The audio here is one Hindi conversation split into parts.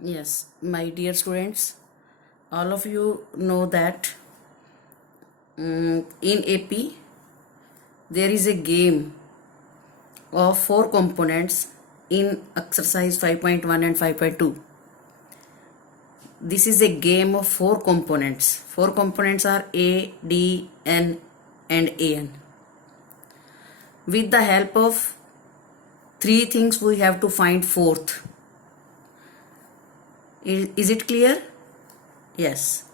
Yes, my dear students, all of you know that in AP there is a game of 4 components in exercise 5.1 and 5.2. This is a game of 4 components. 4 components are A, D, N and AN. With the help of 3 things we have to find fourth. Is it clear? Yes.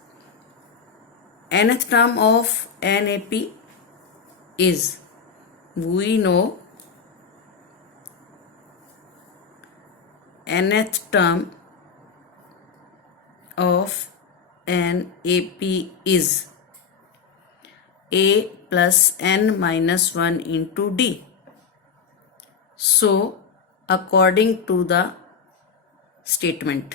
Nth term of NAP is, we know nth term of NAP is A plus N minus 1 into D. So, according to the statement,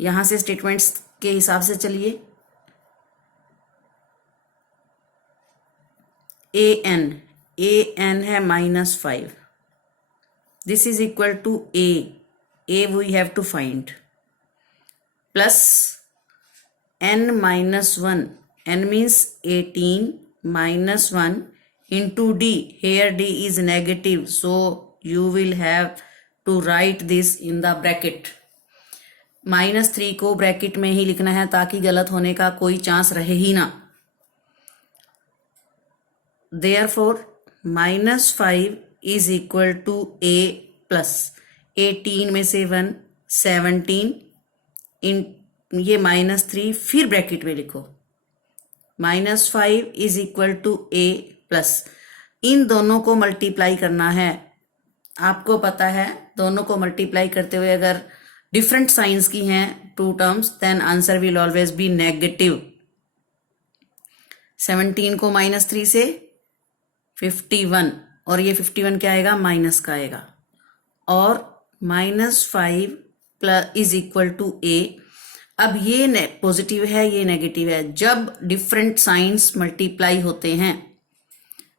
यहाँ से स्टेटमेंट्स के हिसाब से चलिए. an है -5. This is equal to a we have to find, plus n minus 1. N means 18 minus 1 into D. Here D is negative, so you will have to write this in the bracket. -3 को ब्रैकेट में ही लिखना है ताकि गलत होने का कोई चांस रहे ही ना. Therefore, -5 is equal to A plus 18 में से 1 17 इन ये -3 फिर ब्रैकेट में लिखो. -5 is equal to A plus, इन दोनों को मल्टीप्लाई करना है. आपको पता है दोनों को मल्टीप्लाई करते हुए अगर डिफरेंट साइंस की हैं 2 terms, then answer will always be negative. 17 को -3 से 51, और ये 51 क्या आएगा, माइनस का आएगा. और -5 plus is equal to A. अब ये पॉजिटिव है, ये नेगेटिव है. जब डिफरेंट साइंस मल्टीप्लाई होते हैं,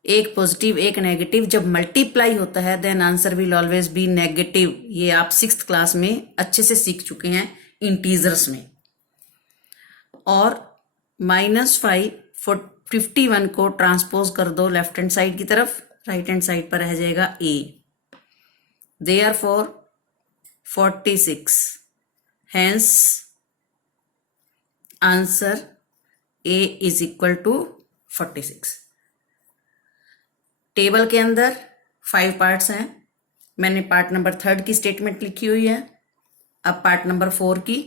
एक पॉजिटिव एक नेगेटिव, जब मल्टीप्लाई होता है then answer will always be negative. ये आप 6th क्लास में अच्छे से सीख चुके हैं इंटीजर्स में. और -5 51 को ट्रांसपोज कर दो लेफ्ट हैंड साइड की तरफ, राइट हैंड साइड पर रह जाएगा A. Therefore 46, hence answer A is equal to 46. Table के अंदर 5 पार्ट्स हैं. मैंने पार्ट नंबर 3 की स्टेटमेंट लिखी हुई है. अब पार्ट नंबर 4 की.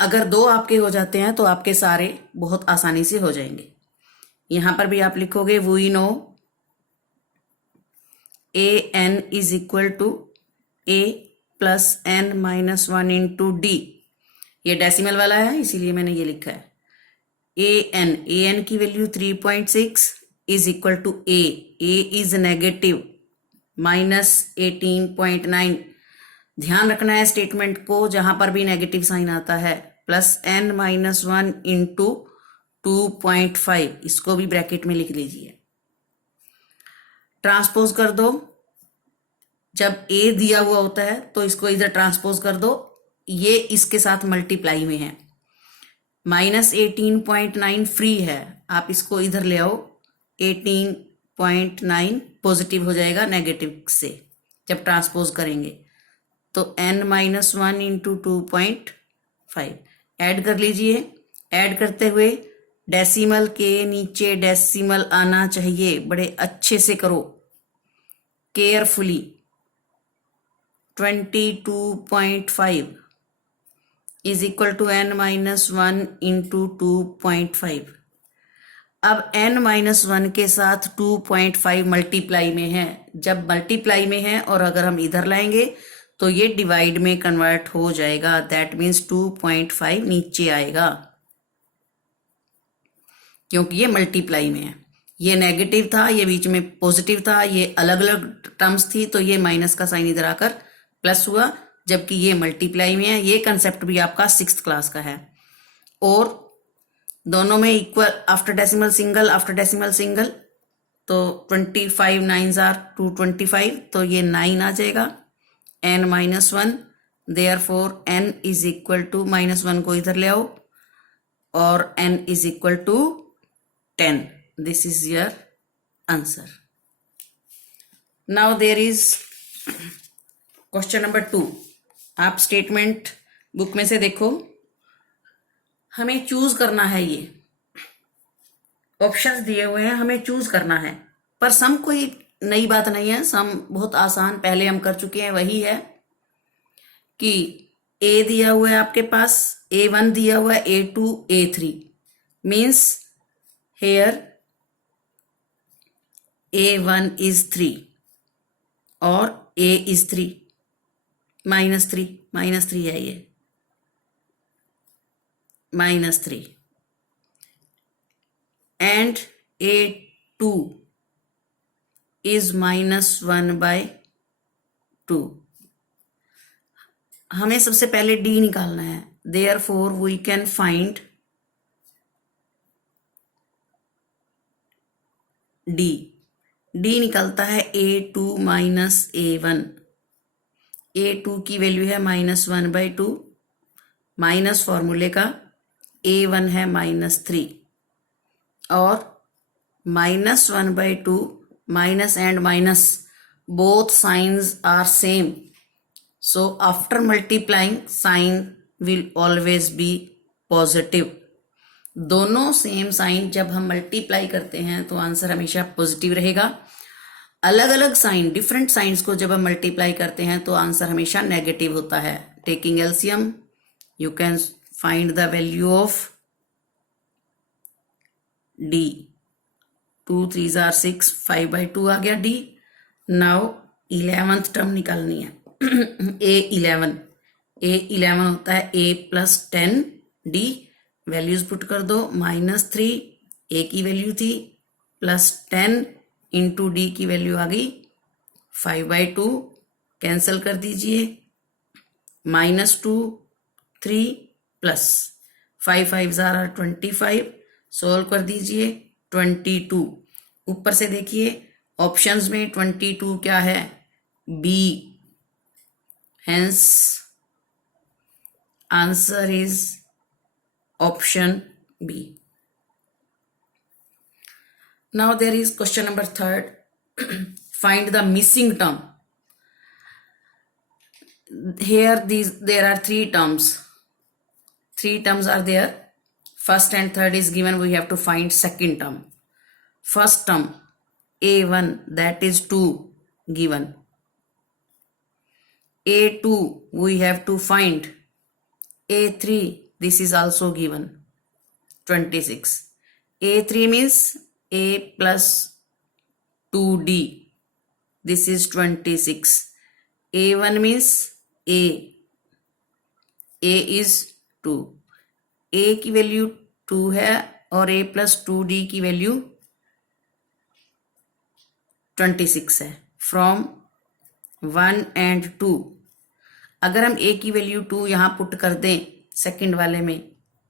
अगर 2 आपके हो जाते हैं तो आपके सारे बहुत आसानी से हो जाएंगे. यहां पर भी आप लिखोगे we know AN is equal to A plus N minus 1 into D. ये डेसिमल वाला है इसीलिए मैंने ये लिखा है. AN की value 3.6 is equal to A is negative -18.9. ध्यान रखना है स्टेटमेंट को, जहां पर भी नेगेटिव साइन आता है. प्लस N माइनस 1 इंटू 2.5, इसको भी ब्रैकेट में लिख लीजिए. ट्रांसपोज कर दो. जब A दिया हुआ होता है तो इसको इधर ट्रांसपोज कर दो, ये इसके साथ मल्टीप्लाई में है. -18.9 फ्री है, आप इसको इधर ले आओ. 18.9 पॉजिटिव हो जाएगा नेगेटिव से जब ट्रांसपोज करेंगे. तो N माइनस 1 इंटू 2.5 ऐड कर लीजिए. ऐड करते हुए डेसिमल के नीचे डेसिमल आना चाहिए. बड़े अच्छे से करो, carefully. 22.5 is equal to N minus 1 into 2.5. अब N माइनस 1 के साथ 2.5 मल्टीप्लाई में है. जब मल्टीप्लाई में है और अगर हम इधर लाएंगे तो ये डिवाइड में कन्वर्ट हो जाएगा. दैट मीन्स 2.5 नीचे आएगा क्योंकि ये मल्टीप्लाई में है. ये नेगेटिव था, ये बीच में पॉजिटिव था, ये अलग अलग टर्म्स थी, तो ये माइनस का साइन इधर आकर प्लस हुआ, जबकि ये मल्टीप्लाई में है. ये कंसेप्ट भी आपका 6th क्लास का है. और दोनों में equal after decimal single, after decimal single, तो 25 9s are 225, तो ये 9 आ जाएगा. n-1 therefore n is equal to -1 को इधर ले आओ और n is equal to 10. This is your answer. Now there is question number 2. आप स्टेटमेंट बुक में से देखो, हमें चूज करना है. ये ऑप्शंस दिए हुए हैं, हमें चूज करना है. पर सम कोई नई बात नहीं है, सम बहुत आसान पहले हम कर चुके हैं. वही है कि ए दिया हुआ है आपके पास, A1 दिया हुआ है, A2, A3 means hair A1 is 3 और A is 3, -3 है ये, -3 and A2 is -1/2. हमें सबसे पहले D निकालना है. Therefore we can find D. D निकलता है A2 माइनस A1. A2 की वैल्यू है -1/2, माइनस फॉर्मूले का. A1 है -3 और -1/2 minus and minus both signs are same, so after multiplying sign will always be positive. दोनों सेम साइन जब हम मल्टीप्लाई करते हैं तो आंसर हमेशा पॉजिटिव रहेगा. अलग अलग साइन, डिफरेंट साइंस को जब हम मल्टीप्लाई करते हैं तो आंसर हमेशा नेगेटिव होता है. Taking LCM you can find the value of D. 2 3s are 6, 5/2 आ गया डी. नाउ 11th टर्म निकालनी है. A11 होता है A + 10 D. वैल्यूज पुट कर दो. -3 A की वैल्यू थी, +10 इंटू D की वैल्यू आ गई 5/2. कैंसल कर दीजिए. -2 3 + 5 5s are 25. सोल्व कर दीजिए. 22. ऊपर से देखिए ऑप्शंस में 22 क्या है? B. Hence answer is option B. Now there is question number 3. Find the missing term. Here there are 3 terms. 3 terms are there. First and third is given. We have to find second term. First term A1, that is 2 given. A2 we have to find. A3 this is also given 26. A3 means A plus 2D. This is 26. A1 means A. A is 2. A की वैल्यू 2 है और A + 2D की वैल्यू 26 है. फ्रॉम 1 and 2 अगर हम A की वैल्यू 2 यहाँ पुट कर दें सेकंड वाले में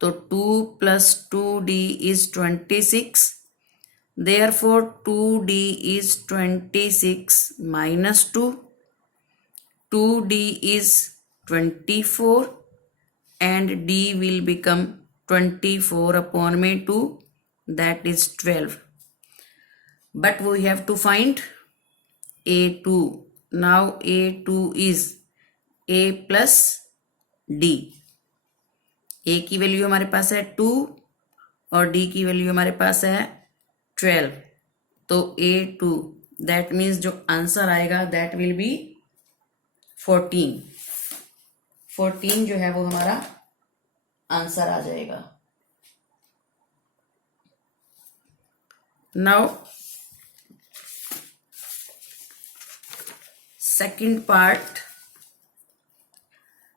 तो 2 + 2D is 26. Therefore 2D is 26 minus 2. 2D is 24 and D will become 24/2, that is 12. But we have to find A2. Now A2 is A plus D. A की वैल्यू हमारे पास है 2 और D की वैल्यू हमारे पास है 12. तो A2 दैट मीन्स जो आंसर आएगा दैट विल बी 14. 14 जो है वो हमारा आंसर आ जाएगा. Now second part.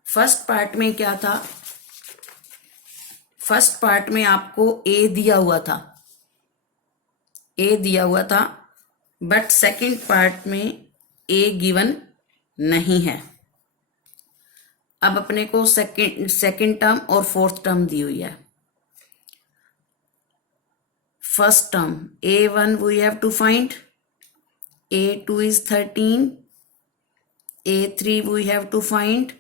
First part में क्या था? फर्स्ट पार्ट में आपको A दिया हुआ था. A दिया हुआ था बट सेकंड पार्ट में A गिवन नहीं है. अब अपने को सेकंड टर्म और फोर्थ टर्म दी हुई है. First term A1 we have to find. A2 is 13. A3 we have to find.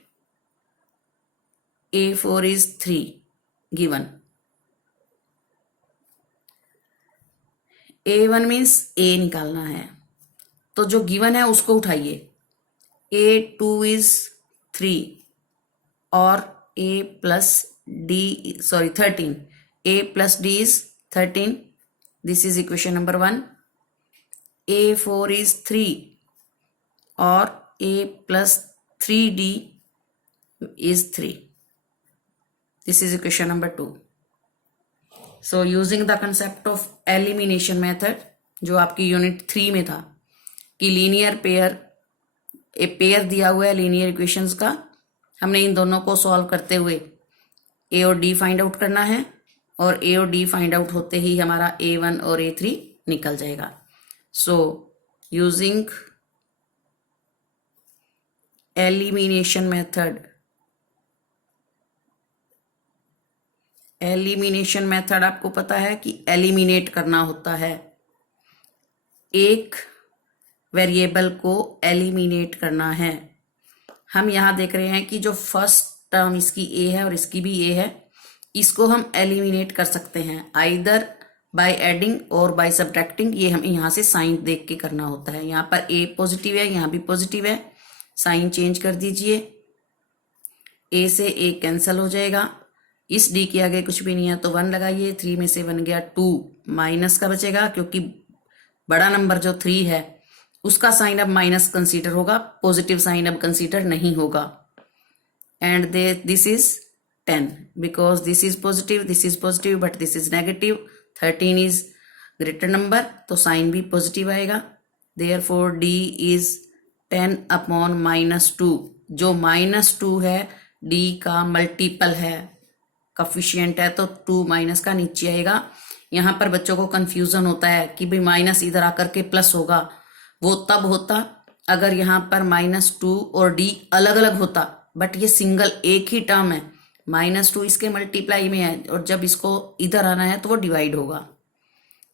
A4 is 3 given. A1 means A निकालना है, तो जो गिवन है उसको उठाइए. A2 is 3 और A plus D, sorry 13. A plus D is 13. This is equation number 1. A4 is 3 और A plus 3D is 3. This is equation number 2. So using the concept of elimination method, जो आपकी यूनिट 3 में था कि लीनियर पेयर, ए पेयर दिया हुआ है लीनियर इक्वेशंस का, हमने इन दोनों को सॉल्व करते हुए ए और डी फाइंड आउट करना है, और ए और डी फाइंड आउट होते ही हमारा A1 और A3 निकल जाएगा. So using elimination method, elimination method आपको पता है कि एलिमिनेट करना होता है, एक वेरिएबल को एलिमिनेट करना है. हम यहाँ देख रहे हैं कि जो फर्स्ट टर्म इसकी ए है और इसकी भी ए है, इसको हम एलिमिनेट कर सकते हैं आइदर बाय एडिंग और बाय सब्ट्रैक्टिंग. ये हम यहाँ से साइन देख के करना होता है. यहाँ पर ए पॉजिटिव है, यहाँ भी पॉजिटिव है, साइन चेंज कर दीजिए, ए से ए कैंसिल हो जाएगा, इस डी के आगे कुछ भी नहीं है तो 1 लगाइए, 3 में से 1 गया 2, माइनस का बचेगा क्योंकि बड़ा नंबर जो 3 है उसका साइन अब माइनस कंसीडर होगा, पॉजिटिव साइन अब कंसीडर नहीं होगा. And this is 10 because this is positive but this is negative. 13 is greater number तो साइन भी पॉजिटिव आएगा. Therefore D is 10 upon -2. जो -2 है डी का मल्टीपल है, कॉफिशिएंट है, तो 2 माइनस का नीचे आएगा. यहाँ पर बच्चों को कंफ्यूजन होता है कि भाई माइनस इधर आकर के प्लस होगा. वो तब होता अगर यहाँ पर -2 और डी अलग अलग होता, बट ये सिंगल एक ही टर्म है. -2 इसके मल्टीप्लाई में है और जब इसको इधर आना है तो वो डिवाइड होगा,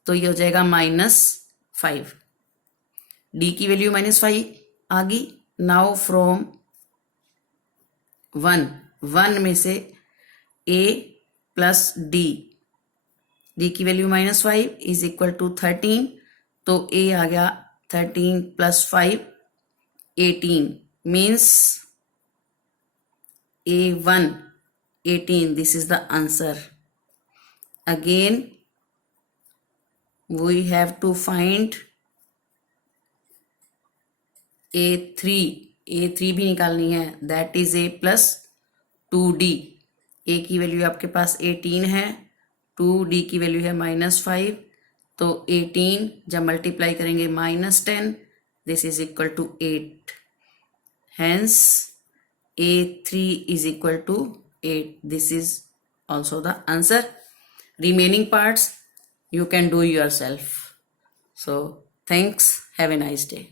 तो ये हो जाएगा -5. डी की वैल्यू -5 आ गई. नाउ फ्रॉम 1 में से a प्लस डी की वैल्यू -5 इज इक्वल टू 13, तो a आ गया 13 plus 5 18 means A1 18. This is the answer. Again we have to find A3 भी निकालनी है, that is A plus 2D. A की वैल्यू आपके पास 18 है, 2D की वैल्यू है -5, तो 18 जब मल्टीप्लाई करेंगे -10, this is equal to 8. Hence A3 is equal to 8. This is also the answer. Remaining parts you can do yourself. So thanks. Have a nice day.